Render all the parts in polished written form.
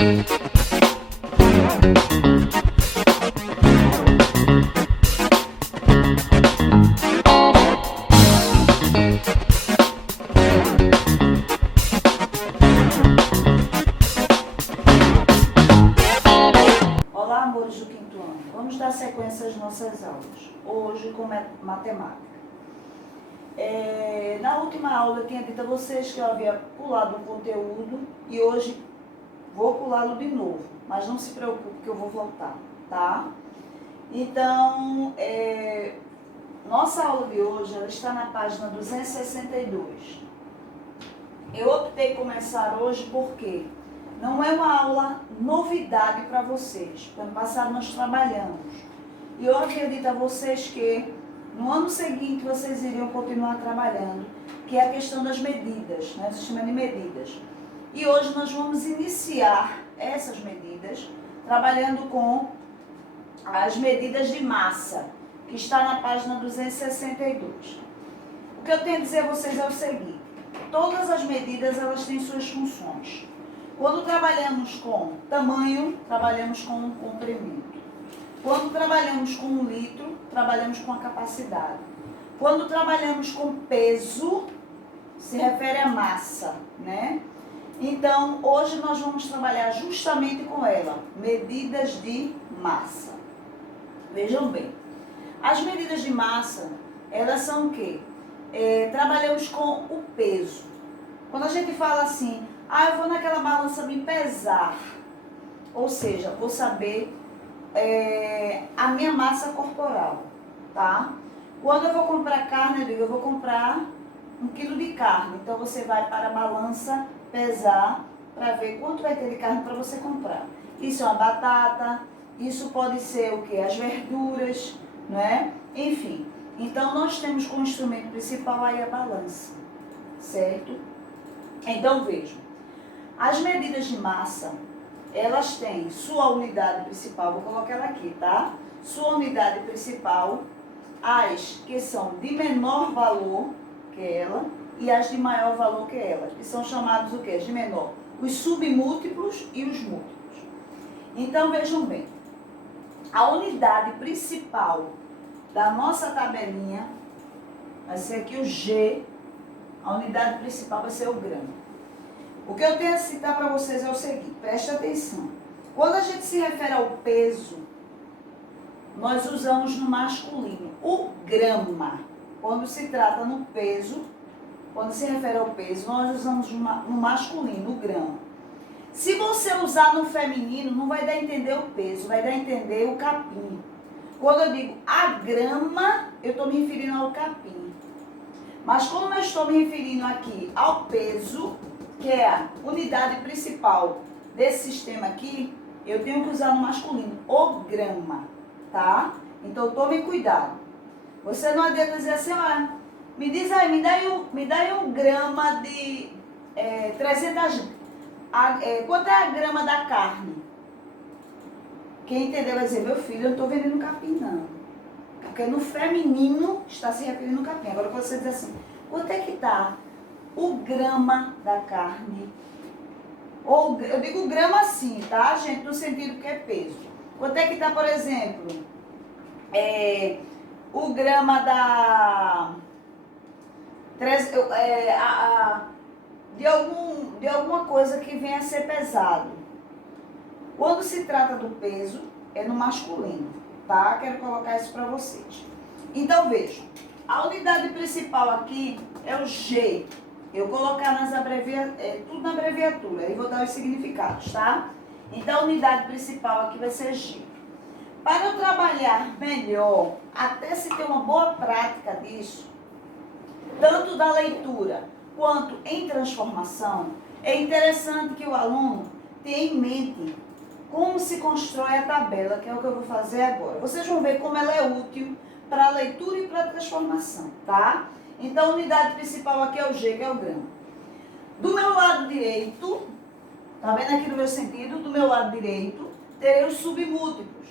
Olá, amores do quinto ano. Vamos dar sequência às nossas aulas. Hoje com matemática. Na última aula eu tinha dito a vocês que eu havia pulado um conteúdo e hoje vou pulá-lo de novo. Mas não se preocupe que eu vou voltar, tá? Então, nossa aula de hoje ela está na página 262. Eu optei começar hoje porque não é uma aula novidade para vocês. No ano passado nós trabalhamos. E eu havia dito a vocês que no ano seguinte vocês iriam continuar trabalhando, que é a questão das medidas, né? O sistema de medidas. E hoje nós vamos iniciar essas medidas trabalhando com as medidas de massa, que está na página 262. O que eu tenho a dizer a vocês é o seguinte: todas as medidas elas têm suas funções. Quando trabalhamos com tamanho, trabalhamos com um comprimento. Quando trabalhamos com um litro, trabalhamos com a capacidade. Quando trabalhamos com peso, se refere à massa, né? Então, hoje nós vamos trabalhar justamente com ela, medidas de massa. Vejam bem, as medidas de massa, elas são o quê? Trabalhamos com o peso. Quando a gente fala assim, eu vou naquela balança me pesar, ou seja, vou saber a minha massa corporal, tá? Quando eu vou comprar carne, eu digo, eu vou comprar 1 quilo de carne. Então, você vai para a balança pesar para ver quanto vai ter de carne para você comprar. Isso é uma batata, isso pode ser o quê? As verduras, né? Enfim, então nós temos como instrumento principal aí a balança, certo? Então, vejam, as medidas de massa, elas têm sua unidade principal, vou colocar ela aqui, tá? Sua unidade principal, as que são de menor valor que ela e as de maior valor que ela, que são chamados o quê? De menor, os submúltiplos e os múltiplos. Então, vejam bem, a unidade principal da nossa tabelinha vai ser aqui o G, a unidade principal vai ser o grama. O que eu tenho a citar para vocês é o seguinte, preste atenção. Quando a gente se refere ao peso, nós usamos no masculino o grama. Quando se trata no peso, quando se refere ao peso, nós usamos no masculino o grama. Se você usar no feminino, não vai dar a entender o peso, vai dar a entender o capim. Quando eu digo a grama, eu estou me referindo ao capim. Mas como eu estou me referindo aqui ao peso, que é a unidade principal desse sistema aqui, eu tenho que usar no masculino, o grama, tá? Então, tome cuidado. Você não adianta dizer assim, me diz aí, me dá aí 1 grama de 300... quanto é a grama da carne? Quem entender vai dizer, meu filho, eu não estou vendendo capim, não. Porque no feminino está se referindo ao capim. Agora, você diz assim, quanto é que está o grama da carne? Ou eu digo grama assim, tá, gente? No sentido que é peso. Quanto é que está, por exemplo, o grama da... de alguma coisa que venha a ser pesado. Quando se trata do peso, é no masculino, tá? Quero colocar isso para vocês. Então, vejam, a unidade principal aqui é o G. Eu vou colocar tudo na abreviatura, aí vou dar os significados, tá? Então, a unidade principal aqui vai ser G. Para eu trabalhar melhor, até se ter uma boa prática disso, tanto da leitura quanto em transformação, é interessante que o aluno tenha em mente como se constrói a tabela, que é o que eu vou fazer agora. Vocês vão ver como ela é útil para a leitura e para a transformação, tá? Então, a unidade principal aqui é o G, que é o grama. Do meu lado direito, tá vendo aqui no meu sentido? Do meu lado direito, terei os submúltiplos.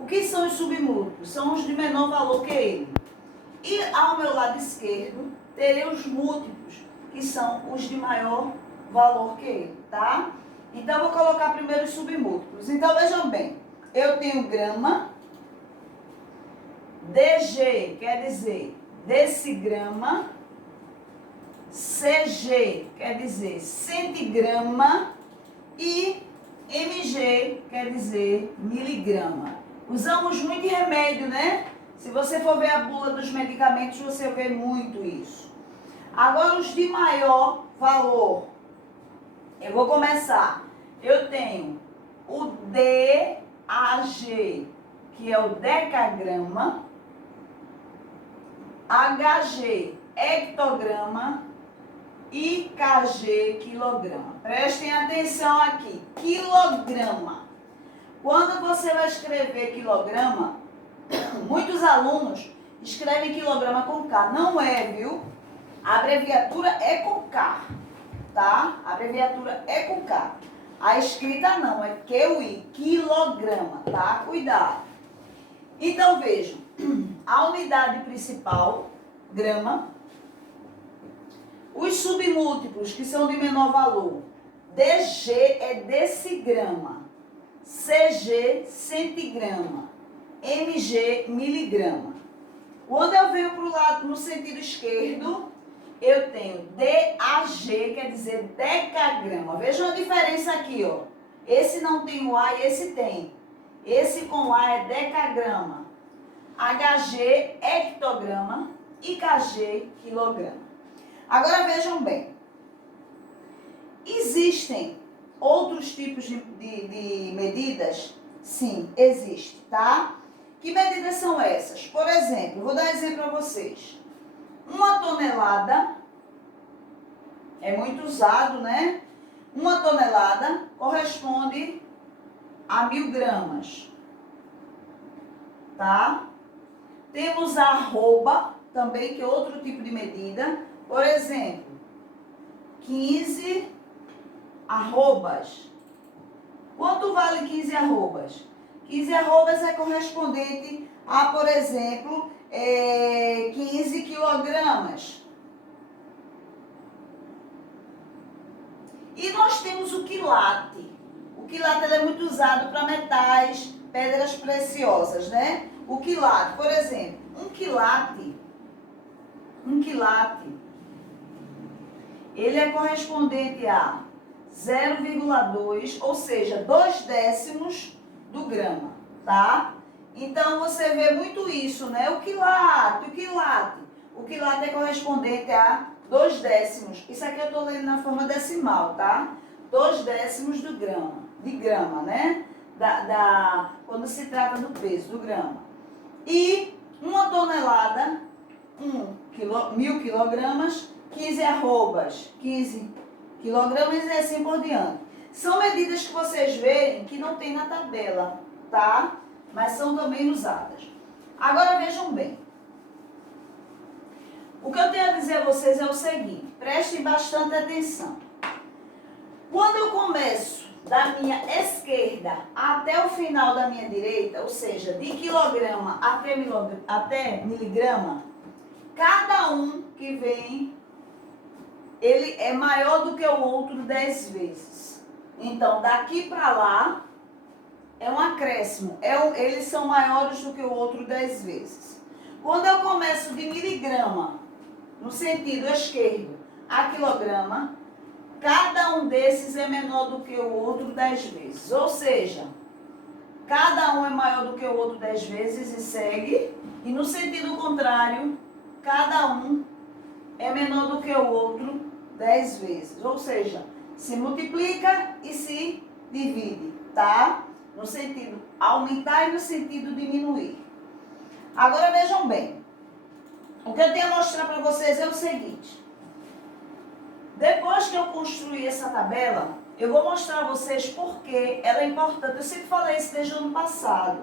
O que são os submúltiplos? São os de menor valor que ele. E ao meu lado esquerdo, terei os múltiplos, que são os de maior valor que ele, tá? Então, vou colocar primeiro os submúltiplos. Então, vejam bem, eu tenho grama, DG quer dizer decigrama, CG quer dizer centigrama e MG quer dizer miligrama. Usamos muito remédio, né? Se você for ver a bula dos medicamentos, você vê muito isso. Agora, os de maior valor. Eu vou começar. Eu tenho o DAG, que é o decagrama, HG, hectograma e KG, quilograma. Prestem atenção aqui, quilograma. Quando você vai escrever quilograma, muitos alunos escrevem quilograma com K. Não é, viu? A abreviatura é com K, tá? A abreviatura é com K. A escrita não, é QI, quilograma, tá? Cuidado. Então, vejam, a unidade principal, grama, os submúltiplos, que são de menor valor, DG é decigrama, CG, centigrama, MG, miligrama. Quando eu venho para o lado, no sentido esquerdo, eu tenho DAG, quer dizer decagrama. Vejam a diferença aqui, ó. Esse não tem o A e esse tem. Esse com A é decagrama. HG, hectograma e KG, quilograma. Agora vejam bem. Existem outros tipos de medidas? Sim, existe, tá? Que medidas são essas? Por exemplo, vou dar um exemplo para vocês. 1 tonelada, é muito usado, né? 1 tonelada corresponde a 1000 gramas, tá? Temos a arroba, também, que é outro tipo de medida. Por exemplo, 15 arrobas. Quanto vale 15 arrobas? 15 arrobas é correspondente a, por exemplo, 15 quilogramas. E nós temos o quilate. O quilate ele é muito usado para metais, pedras preciosas, né? O quilate, por exemplo, um quilate, ele é correspondente a 0,2, ou seja, 2/10 do grama, tá? Então, você vê muito isso, né? O quilate. O quilate é correspondente a 2/10. Isso aqui eu estou lendo na forma decimal, tá? 2/10 do grama, de grama, né? Quando se trata do peso, do grama. E 1 tonelada, 1000 quilogramas, 15 arrobas, 15 quilogramas e assim por diante. São medidas que vocês veem que não tem na tabela, tá? Mas são também usadas. Agora vejam bem. O que eu tenho a dizer a vocês é o seguinte, prestem bastante atenção. Quando eu começo da minha esquerda até o final da minha direita, ou seja, de quilograma até miligrama, cada um que vem, ele é maior do que o outro 10 vezes. Então, daqui para lá, é um acréscimo. Eles são maiores do que o outro 10 vezes. Quando eu começo de miligrama, no sentido esquerdo, a quilograma, cada um desses é menor do que o outro 10 vezes. Ou seja, cada um é maior do que o outro 10 vezes e segue. E no sentido contrário, cada um é menor do que o outro 10 vezes. Ou seja, se multiplica e se divide, tá? No sentido aumentar e no sentido diminuir. Agora vejam bem. O que eu tenho a mostrar para vocês é o seguinte. Depois que eu construir essa tabela, eu vou mostrar a vocês por que ela é importante. Eu sempre falei isso desde o ano passado.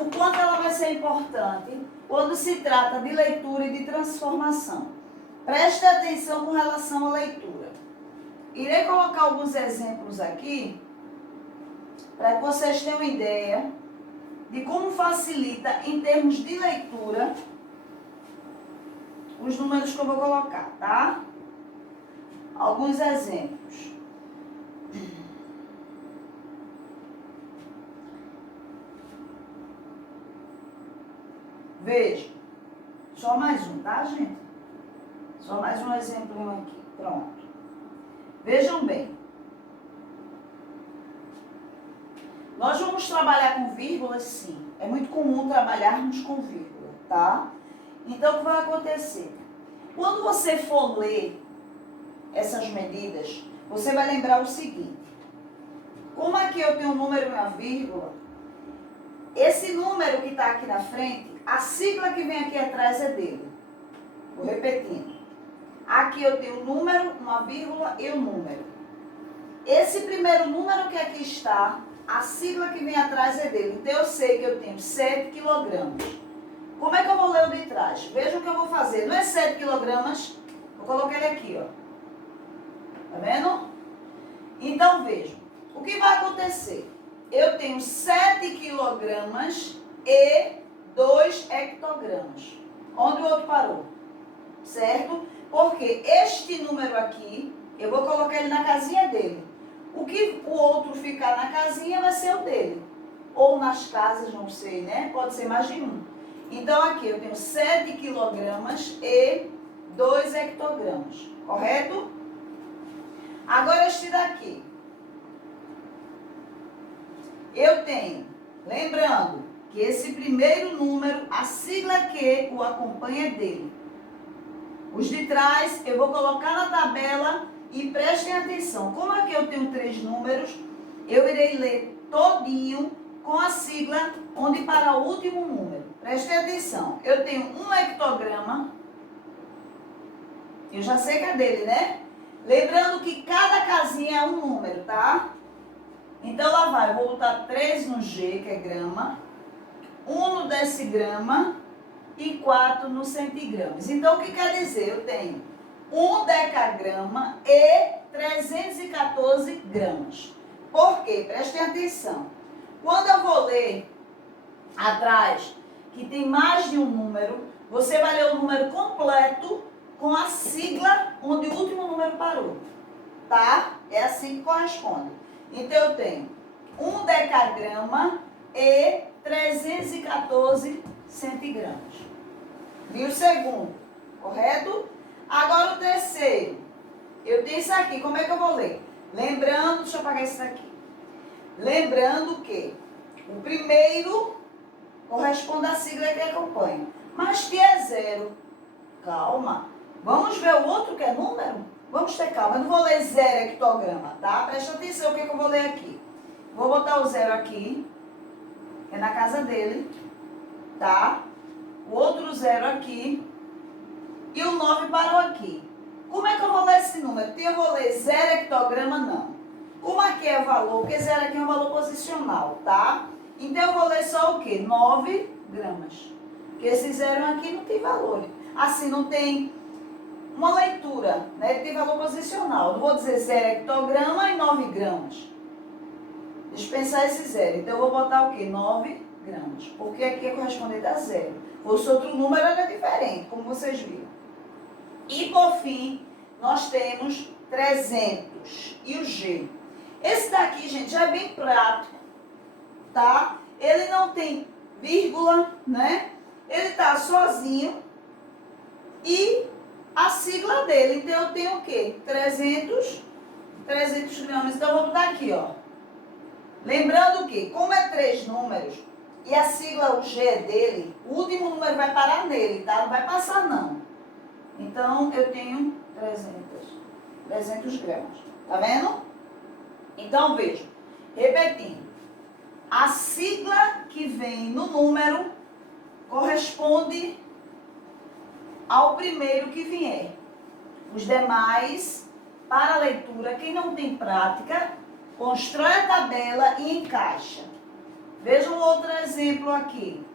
O quanto ela vai ser importante quando se trata de leitura e de transformação. Preste atenção com relação à leitura. Irei colocar alguns exemplos aqui para que vocês tenham uma ideia de como facilita em termos de leitura os números que eu vou colocar, tá? Alguns exemplos. Veja, só mais um, tá, gente? Só mais um exemplo aqui. Pronto. Vejam bem. Nós vamos trabalhar com vírgulas, sim. É muito comum trabalharmos com vírgula, tá? Então, o que vai acontecer? Quando você for ler essas medidas, você vai lembrar o seguinte. Como aqui eu tenho um número e uma vírgula, esse número que está aqui na frente, a sigla que vem aqui atrás é dele. Vou repetindo. Aqui eu tenho um número, uma vírgula e um número. Esse primeiro número que aqui está, a sigla que vem atrás é dele. Então eu sei que eu tenho 7 quilogramas. Como é que eu vou ler o de trás? Veja o que eu vou fazer. Não é 7 quilogramas, vou colocar ele aqui, ó. Tá vendo? Então veja, o que vai acontecer? Eu tenho 7 quilogramas e 2 hectogramas. Onde o outro parou? Certo? Porque este número aqui, eu vou colocar ele na casinha dele. O que o outro ficar na casinha vai ser o dele. Ou nas casas, não sei, né? Pode ser mais de um. Então aqui eu tenho 7 quilogramas e 2 hectogramas. Correto? Agora este daqui. Eu tenho, lembrando que esse primeiro número, a sigla que o acompanha é dele. Os de trás eu vou colocar na tabela e prestem atenção. Como aqui eu tenho 3 números, eu irei ler todinho com a sigla onde para o último número. Prestem atenção. Eu tenho 1 hectograma. Eu já sei que é dele, né? Lembrando que cada casinha é um número, tá? Então lá vai, eu vou botar 3 no G, que é grama, 1 no decigrama e 4 no centigramas. Então, o que quer dizer? Eu tenho 1 decagrama e 314 gramas. Por quê? Prestem atenção. Quando eu vou ler atrás, que tem mais de um número, você vai ler o número completo com a sigla onde o último número parou. Tá? É assim que corresponde. Então, eu tenho 1 decagrama e 314 centigramas. E o segundo, correto? Agora o terceiro. Eu tenho isso aqui, como é que eu vou ler? Lembrando, deixa eu apagar isso daqui. Lembrando que o primeiro corresponde à sigla que acompanha. Mas que é 0. Calma. Vamos ver o outro que é número? Vamos ter calma. Eu não vou ler 0 hectograma, tá? Presta atenção o que eu vou ler aqui. Vou botar o 0 aqui, que é na casa dele, tá? O outro 0 aqui e o 9 parou aqui. Como é que eu vou ler esse número? Eu vou ler 0 hectograma, não. Como aqui é valor, porque 0 aqui é um valor posicional, tá? Então eu vou ler só o quê? 9 gramas. Porque esse 0 aqui não tem valor. Assim, não tem uma leitura, né? Ele tem valor posicional. Não vou dizer 0 hectograma e 9 gramas. Dispensar esse 0. Então eu vou botar o quê? 9 gramas. Porque aqui é correspondente a 0. Fosse outro número, era diferente, como vocês viram. E por fim, nós temos 300 e o G. Esse daqui, gente, já é bem prático, tá? Ele não tem vírgula, né? Ele tá sozinho e a sigla dele. Então eu tenho o quê? 300 gramas. Então eu vou botar aqui, ó. Lembrando que, como é 3 números, e a sigla, o G é dele, o último número vai parar nele, tá? Não vai passar, não. Então, eu tenho 300 gramas. Tá vendo? Então, veja. Repetindo. A sigla que vem no número corresponde ao primeiro que vier. Os demais, para a leitura, quem não tem prática, constrói a tabela e encaixa. Veja um outro exemplo aqui.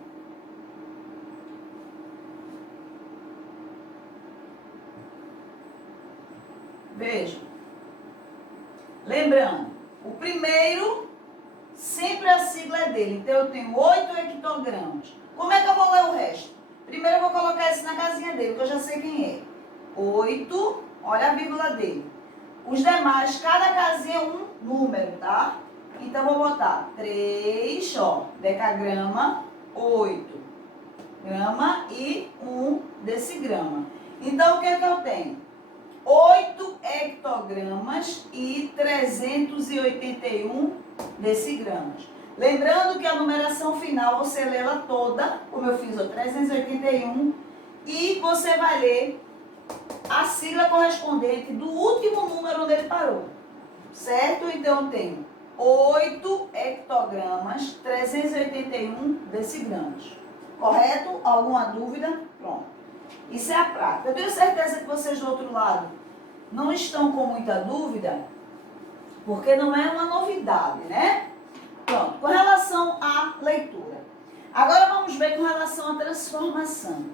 Veja. Lembrando, o primeiro, sempre a sigla é dele. Então, eu tenho 8 hectogramas. Como é que eu vou ler o resto? Primeiro, eu vou colocar esse na casinha dele, que eu já sei quem é. 8, olha a vírgula dele. Os demais, cada casinha é um número, tá? Então, vou botar 3, ó, decagrama, 8. grama e 1 decigrama. Então, o que é que eu tenho? 8 hectogramas e 381 decigramas. Lembrando que a numeração final, você lê ela toda, como eu fiz, ó, 381, e você vai ler a sigla correspondente do último número onde ele parou. Certo? Então, eu tenho 8 hectogramas, 381 decigramas. Correto? Alguma dúvida? Pronto. Isso é a prática. Eu tenho certeza que vocês do outro lado não estão com muita dúvida, porque não é uma novidade, né? Pronto. Com relação à leitura. Agora vamos ver com relação à transformação.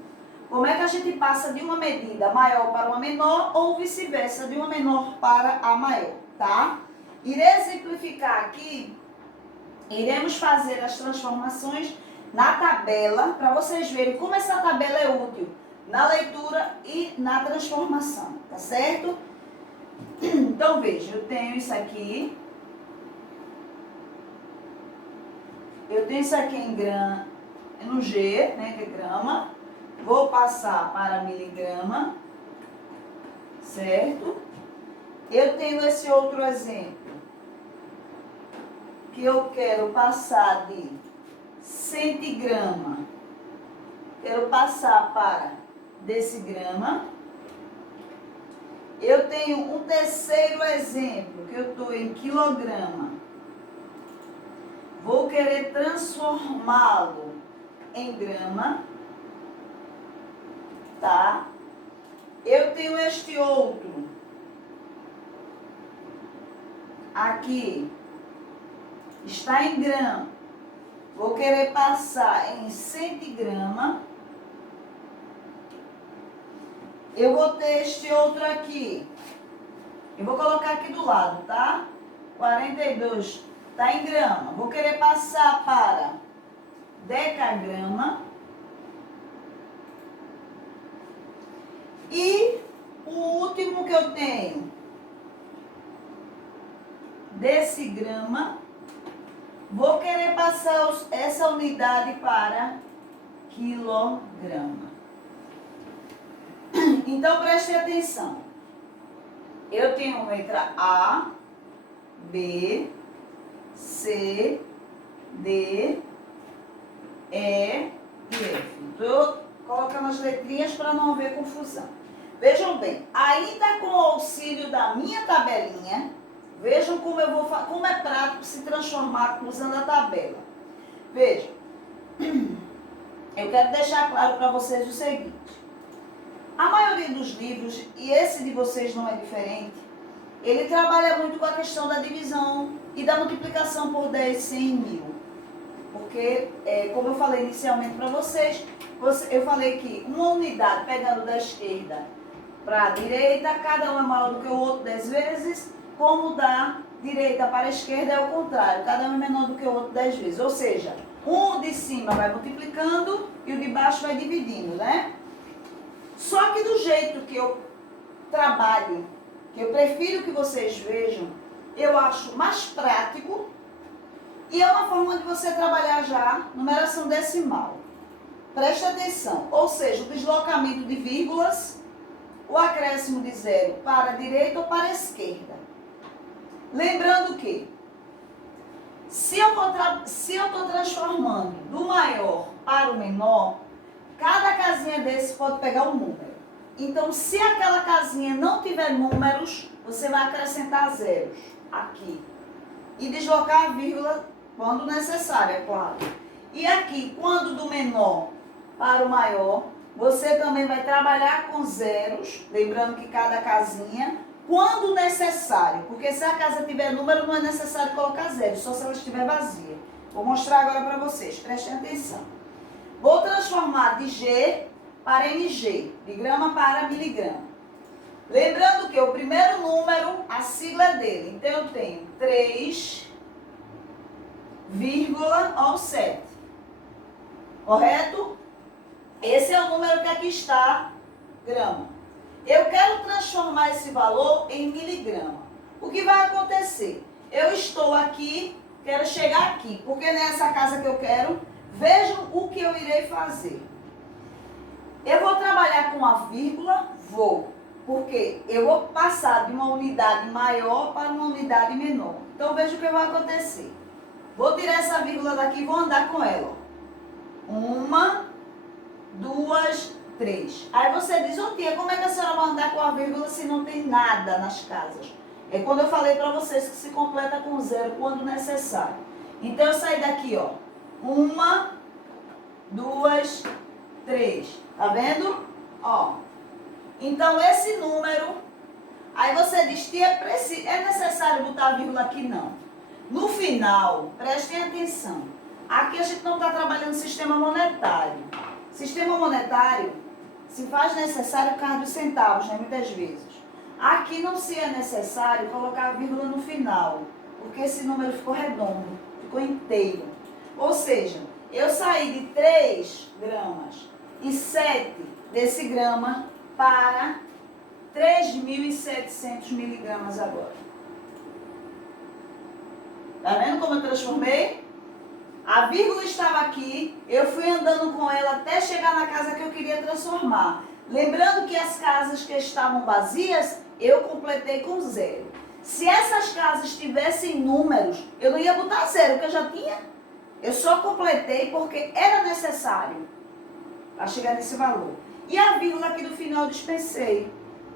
Como é que a gente passa de uma medida maior para uma menor ou vice-versa, de uma menor para a maior, tá? Irei exemplificar aqui, iremos fazer as transformações na tabela, para vocês verem como essa tabela é útil na leitura e na transformação, tá certo? Então, veja, eu tenho isso aqui. Eu tenho isso aqui em grama, no G, né, que é grama. Vou passar para miligrama, certo? Eu tenho esse outro exemplo, que eu quero passar de centigrama, quero passar para decigrama. Eu tenho um terceiro exemplo, que eu estou em quilograma. Vou querer transformá-lo em grama, tá? Eu tenho este outro aqui, está em grama. Vou querer passar em centigrama. Eu vou ter este outro aqui. Eu vou colocar aqui do lado, tá? 42 está em grama. Vou querer passar para decagrama. E o último que eu tenho, decigrama. Vou querer passar essa unidade para quilograma. Então, preste atenção. Eu tenho letra A, B, C, D, E e F. Estou colocando as letrinhas para não haver confusão. Vejam bem, ainda com o auxílio da minha tabelinha, vejam como como é prático se transformar usando a tabela. Vejam, eu quero deixar claro para vocês o seguinte. A maioria dos livros, e esse de vocês não é diferente, ele trabalha muito com a questão da divisão e da multiplicação por 10, 100, 1000. Porque, como eu falei inicialmente para vocês, eu falei que uma unidade pegando da esquerda para a direita, cada um é maior do que o outro 10 vezes, como da direita para a esquerda é o contrário, cada um é menor do que o outro 10 vezes. Ou seja, um de cima vai multiplicando e o de baixo vai dividindo, né? Só que do jeito que eu trabalho, que eu prefiro que vocês vejam, eu acho mais prático e é uma forma de você trabalhar já numeração decimal. Preste atenção, ou seja, o deslocamento de vírgulas, o acréscimo de zero para a direita ou para a esquerda. Lembrando que, se eu estou transformando do maior para o menor, cada casinha desse pode pegar um número. Então, se aquela casinha não tiver números, você vai acrescentar zeros aqui. E deslocar a vírgula quando necessário, é claro. E aqui, quando do menor para o maior, você também vai trabalhar com zeros, lembrando que cada casinha, quando necessário. Porque se a casa tiver número, não é necessário colocar zero, só se ela estiver vazia. Vou mostrar agora para vocês, prestem atenção. Vou transformar de G para MG, de grama para miligrama. Lembrando que o primeiro número, a sigla dele, então eu tenho 3,7. Correto? Esse é o número que aqui está, grama. Eu quero transformar esse valor em miligrama. O que vai acontecer? Eu estou aqui, quero chegar aqui, porque nessa casa que eu quero, vejam o que eu irei fazer. Eu vou trabalhar com a vírgula? Vou. Porque eu vou passar de uma unidade maior para uma unidade menor. Então, veja o que vai acontecer. Vou tirar essa vírgula daqui e vou andar com ela. 1, 2, 3. Aí você diz, ô tia, como é que a senhora vai andar com a vírgula se não tem nada nas casas? É quando eu falei para vocês que se completa com zero quando necessário. Então, eu saí daqui, ó. 1, 2, 3. Tá vendo? Ó. Então, esse número... Aí você diz, tia, é necessário botar a vírgula aqui? Não. No final, prestem atenção. Aqui a gente não está trabalhando sistema monetário. Sistema monetário se faz necessário por causa dos centavos, né? Muitas vezes. Aqui não se é necessário colocar a vírgula no final, porque esse número ficou redondo, ficou inteiro. Ou seja, eu saí de 3 gramas e 7 desse grama para 3.700 miligramas agora. Tá vendo como eu transformei? A vírgula estava aqui, eu fui andando com ela até chegar na casa que eu queria transformar. Lembrando que as casas que estavam vazias, eu completei com 0. Se essas casas tivessem números, eu não ia botar 0, porque eu já tinha. Eu só completei porque era necessário para chegar nesse valor. E a vírgula aqui do final eu dispensei,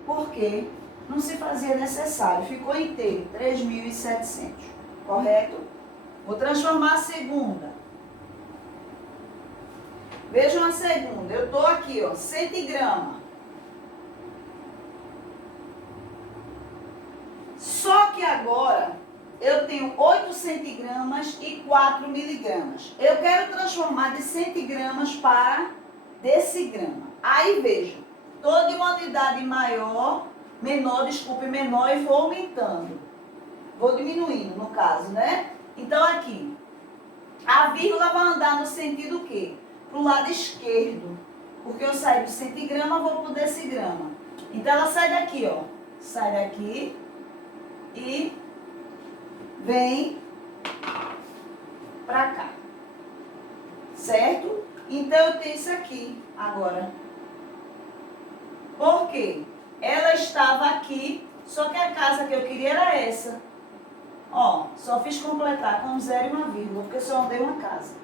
porque não se fazia necessário. Ficou inteiro, 3.700, correto? Vou transformar a segunda. Vejam a segunda. Eu estou aqui, ó, 100 gramas. Só que agora eu tenho 800 gramas e 4 miligramas. Eu quero transformar de 100 gramas para decigrama. Aí vejam, estou de uma unidade menor, menor e vou aumentando. Vou diminuindo, no caso, né? Então, aqui, a vírgula vai andar no sentido o quê? Para o lado esquerdo. Porque eu saio do centigrama, vou para o decigrama. Então, ela sai daqui, ó. Sai daqui e vem para cá. Certo? Então, eu tenho isso aqui agora. Por quê? Ela estava aqui, só que a casa que eu queria era essa. Ó, só fiz completar com 0 e uma vírgula, porque só andei uma casa.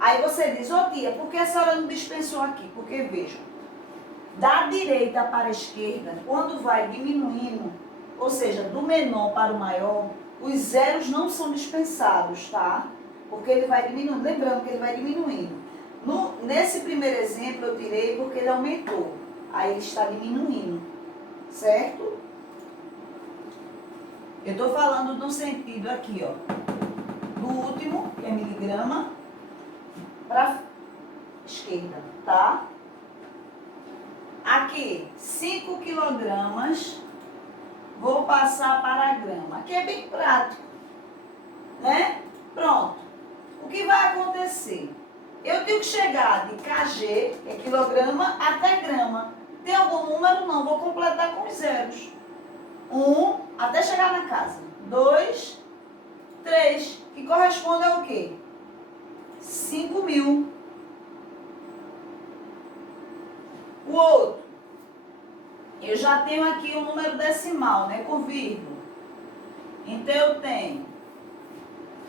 Aí você diz, ô tia, por que a senhora não dispensou aqui? Porque, vejam, da direita para a esquerda, quando vai diminuindo, ou seja, do menor para o maior, os zeros não são dispensados, tá? Porque ele vai diminuindo, lembrando que ele vai diminuindo. Nesse primeiro exemplo eu tirei porque ele aumentou, aí ele está diminuindo, certo? Eu estou falando no sentido aqui, ó, do último, que é miligrama, para esquerda, tá? Aqui, 5 quilogramas, vou passar para grama. Aqui é bem prático, né? Pronto. O que vai acontecer? Eu tenho que chegar de kg, que é quilograma, até grama. Tem algum número? Não, vou completar com os zeros. 1, até chegar na casa. 2, 3, que corresponde ao quê? 5.000. O outro, eu já tenho aqui o número decimal, né, com vírgula. Então, eu tenho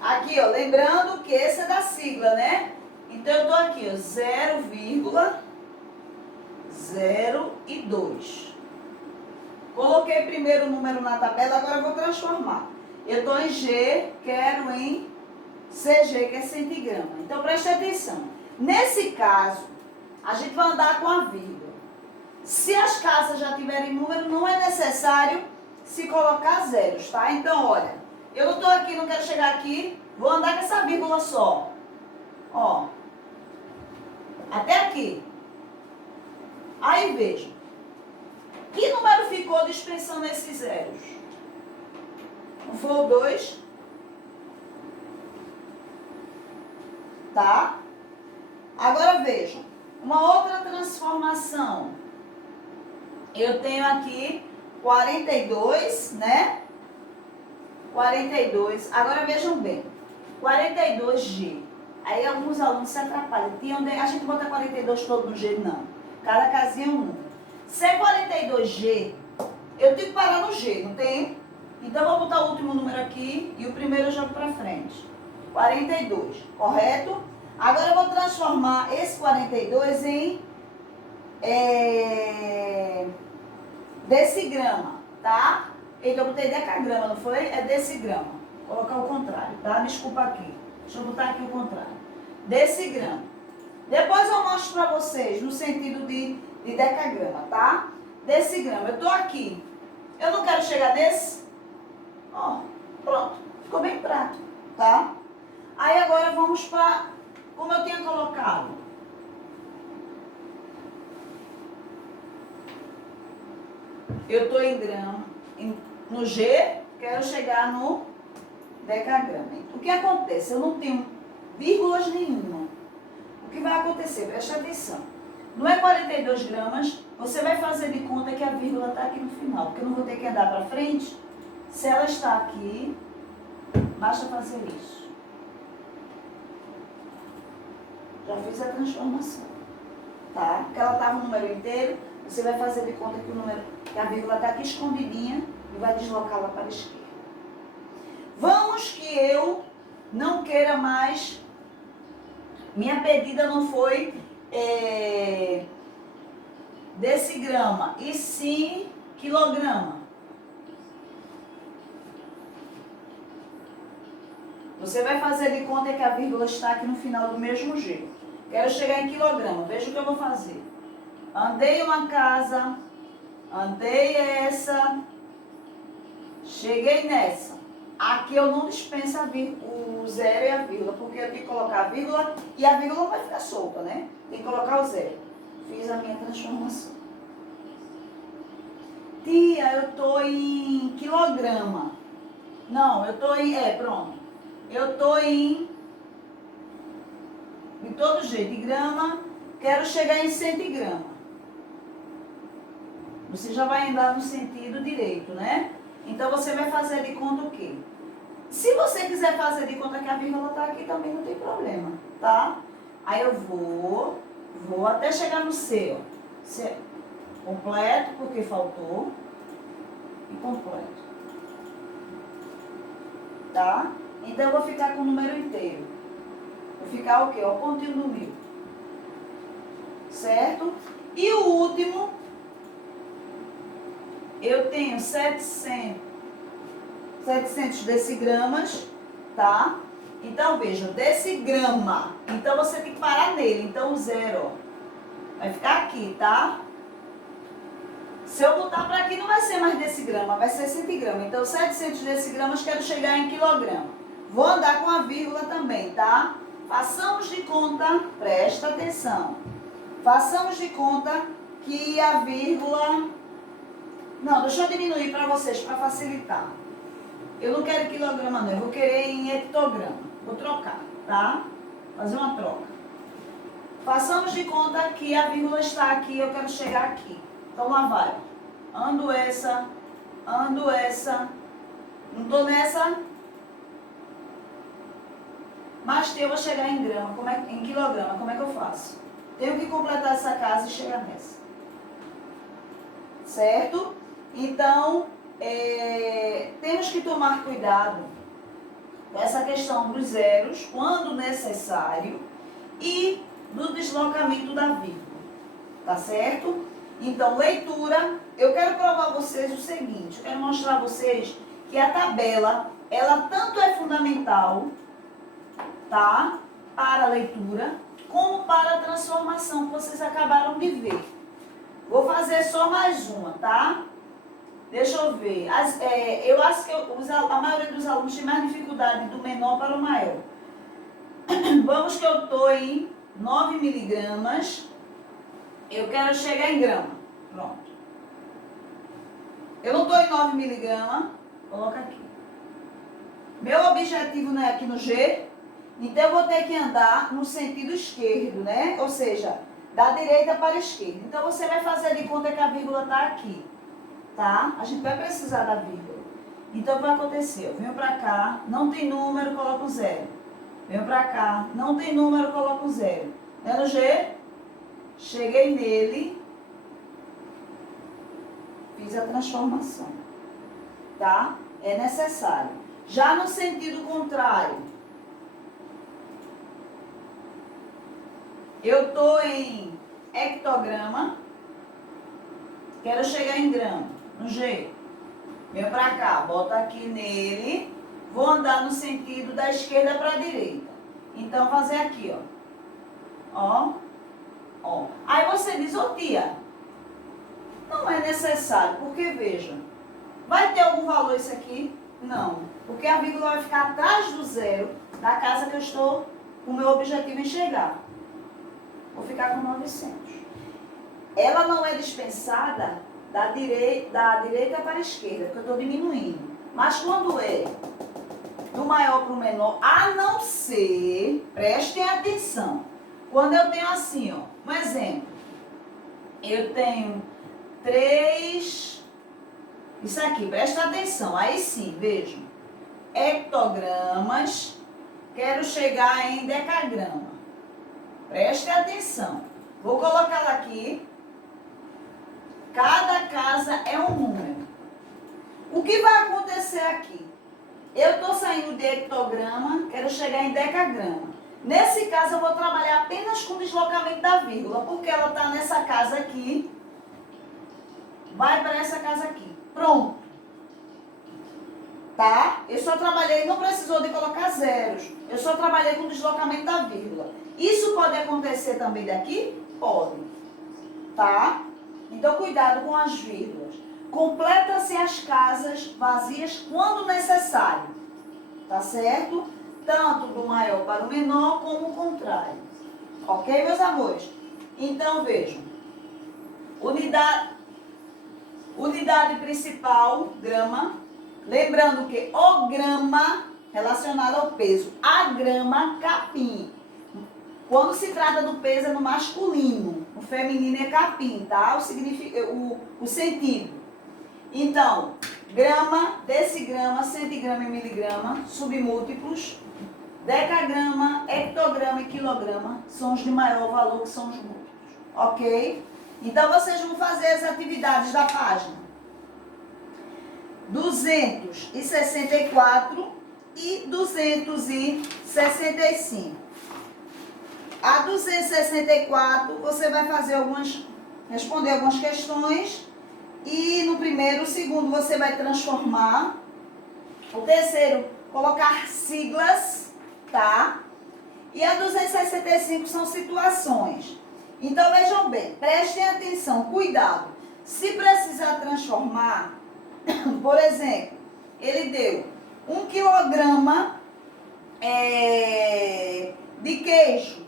aqui, ó, lembrando que esse é da sigla, né? Então, eu tô aqui, ó, 0,02. Coloquei primeiro o número na tabela, agora eu vou transformar. Eu estou em G, quero em CG, que é centigrama. Então, preste atenção. Nesse caso, a gente vai andar com a vírgula. Se as casas já tiverem número, não é necessário se colocar zeros, tá? Então, olha, eu não estou aqui, não quero chegar aqui, vou andar com essa vírgula só. Ó, até aqui. Aí, veja. Que número ficou dispensando esses zeros? Não foi o 2? Tá? Agora vejam, uma outra transformação. Eu tenho aqui 42, né? 42. Agora vejam bem. 42G. Aí alguns alunos se atrapalham. A gente bota 42 todo no G? Não. Cada casinha é um número. C42G, eu tenho que parar no G, não tem? Então, eu vou botar o último número aqui e o primeiro eu jogo para frente. 42, correto? Agora, eu vou transformar esse 42 em decigrama, tá? Então, eu botei decagrama, não foi? É decigrama. Vou colocar o contrário, tá? Desculpa aqui. Deixa eu botar aqui o contrário. Decigrama. Depois eu mostro pra vocês no sentido de decagrama, tá? Decigrama. Eu tô aqui. Eu não quero chegar nesse. Ó, pronto. Ficou bem prático, tá? Aí agora vamos pra... Como eu tinha colocado. Eu tô em grama. No G, quero chegar no decagrama. O que acontece? Eu não tenho vírgulas nenhuma. O que vai acontecer? Preste atenção. Não é 42 gramas, você vai fazer de conta que a vírgula está aqui no final, porque eu não vou ter que andar para frente. Se ela está aqui, basta fazer isso. Já fiz a transformação, tá? Porque ela estava no número inteiro, você vai fazer de conta que a vírgula está aqui escondidinha e vai deslocá-la para a esquerda. Vamos que eu não queira mais, minha pedida não foi decigrama, e sim quilograma. Você vai fazer de conta que a vírgula está aqui no final do mesmo jeito. Quero chegar em quilograma, veja o que eu vou fazer. Andei uma casa, andei essa, cheguei nessa. Aqui eu não dispenso o zero e a vírgula, porque eu tenho que colocar a vírgula e a vírgula não vai ficar solta, né? Tem que colocar o zero. Fiz a minha transformação. Tia, eu tô em quilograma. Não, eu tô em... pronto. Eu tô em... De todo jeito, de grama, quero chegar em centigrama. Você já vai andar no sentido direito, né? Então, você vai fazer de conta o quê? Se você quiser fazer de conta que a vírgula tá aqui, também não tem problema, tá? Aí eu vou até chegar no C, ó. C completo, porque faltou. E completo. Tá? Então, eu vou ficar com o número inteiro. Vou ficar o quê? O pontinho do mil. Certo? E o último, eu tenho 700 decigramas, tá? Então, veja, decigrama. Então, você tem que parar nele. Então, o zero, ó, vai ficar aqui, tá? Se eu botar para aqui, não vai ser mais decigrama, vai ser centigrama. Então, 700 decigramas, quero chegar em quilograma. Vou andar com a vírgula também, tá? Façamos de conta, presta atenção. Façamos de conta que a vírgula... Não, deixa eu diminuir para vocês, para facilitar. Eu não quero quilograma, não. Eu vou querer em hectograma. Vou trocar, tá? Fazer uma troca. Façamos de conta que a vírgula está aqui, eu quero chegar aqui. Então, lá vai. Ando essa. Não tô nessa. Mas eu vou chegar em grama, em quilograma. Como é que eu faço? Tenho que completar essa casa e chegar nessa. Certo? Então, temos que tomar cuidado com essa questão dos zeros, quando necessário, e do deslocamento da vírgula. Tá certo? Então, leitura, eu quero provar a vocês o seguinte, eu quero mostrar a vocês que a tabela, ela tanto é fundamental, tá? Para a leitura, como para a transformação que vocês acabaram de ver. Vou fazer só mais uma, tá? Deixa eu ver. Eu acho que a maioria dos alunos tem mais dificuldade do menor para o maior. Vamos que eu estou em 9 miligramas. Eu quero chegar em grama. Pronto. Eu não estou em 9 miligramas. Coloca aqui. Meu objetivo não é aqui no G. Então, eu vou ter que andar no sentido esquerdo, né? Ou seja, da direita para a esquerda. Então, você vai fazer de conta que a vírgula está aqui. Tá? A gente vai precisar da vírgula. Então, o que vai acontecer? Eu venho para cá, não tem número, coloco o zero. Venho para cá, não tem número, coloco o zero. É no G? cheguei nele, fiz a transformação, tá? É necessário. Já no sentido contrário, eu tô em hectograma, quero chegar em grama, no G. Venho pra cá, boto aqui nele, vou andar no sentido da esquerda para a direita. Então, fazer aqui, ó. Ó. Aí você diz, ô tia, não é necessário, porque veja, vai ter algum valor isso aqui? Não, porque a vírgula vai ficar atrás do zero da casa que eu estou com o meu objetivo em chegar. Vou ficar com 900. Ela não é dispensada da direita para a esquerda, porque eu estou diminuindo. Mas quando é do maior para o menor, a não ser, prestem atenção, quando eu tenho assim, ó, um exemplo, eu tenho 3, isso aqui, presta atenção, aí sim, vejam, hectogramas, quero chegar em decagrama, preste atenção, vou colocar aqui, cada casa é um número. O que vai acontecer aqui? Eu estou saindo de hectograma, quero chegar em decagrama. Nesse caso, eu vou trabalhar apenas com o deslocamento da vírgula, porque ela está nessa casa aqui, vai para essa casa aqui. Pronto. Tá? Eu só trabalhei, não precisou de colocar zeros. Eu só trabalhei com o deslocamento da vírgula. Isso pode acontecer também daqui? Pode. Tá? Então, cuidado com as vírgulas. Completa-se as casas vazias quando necessário. Tá certo? Tanto do maior para o menor, como o contrário. Ok, meus amores? Então, vejam. Unidade principal, grama. Lembrando que o grama, relacionado ao peso. A grama, capim. Quando se trata do peso, é no masculino. O feminino é capim, tá? O sentido. Então, grama, decigrama, centigrama e miligrama, submúltiplos. Decagrama, hectograma e quilograma são os de maior valor, que são os múltiplos. Ok? Então, vocês vão fazer as atividades da página 264 e 265. A 264, você vai responder algumas questões. E no primeiro, o segundo, você vai transformar. O terceiro, colocar siglas, tá? E a 265 são situações. Então, vejam bem, prestem atenção, cuidado. Se precisar transformar, por exemplo, ele deu 1 quilograma de queijo.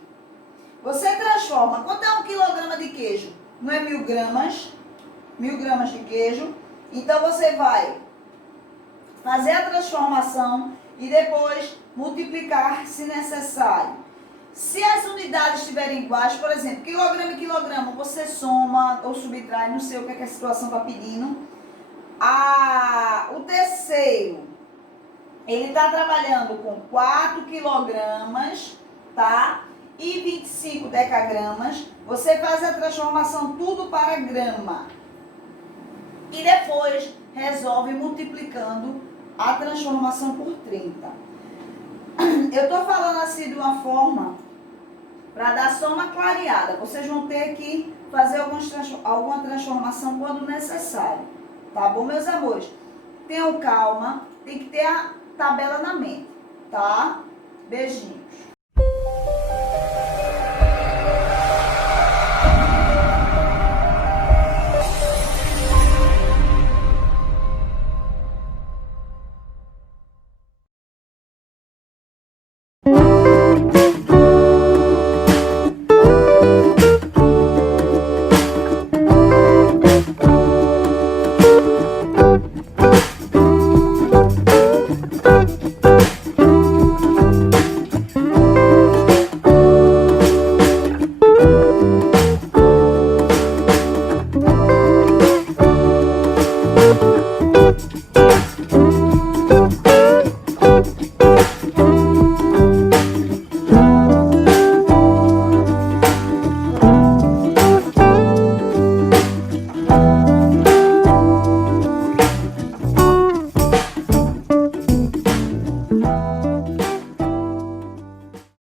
Você transforma, quanto é 1 quilograma de queijo? Não é 1000 gramas? 1000 gramas de queijo. Então, você vai fazer a transformação e depois multiplicar se necessário. Se as unidades estiverem iguais, por exemplo, quilograma e quilograma, você soma ou subtrai, não sei o que a situação está pedindo. O terceiro, ele está trabalhando com 4 quilogramas, tá? E 25 decagramas. Você faz a transformação tudo para grama. E depois resolve multiplicando a transformação por 30. Eu estou falando assim de uma forma para dar só uma clareada. Vocês vão ter que fazer alguma transformação quando necessário. Tá bom, meus amores? Tenham calma, tem que ter a tabela na mente, tá? Beijinhos.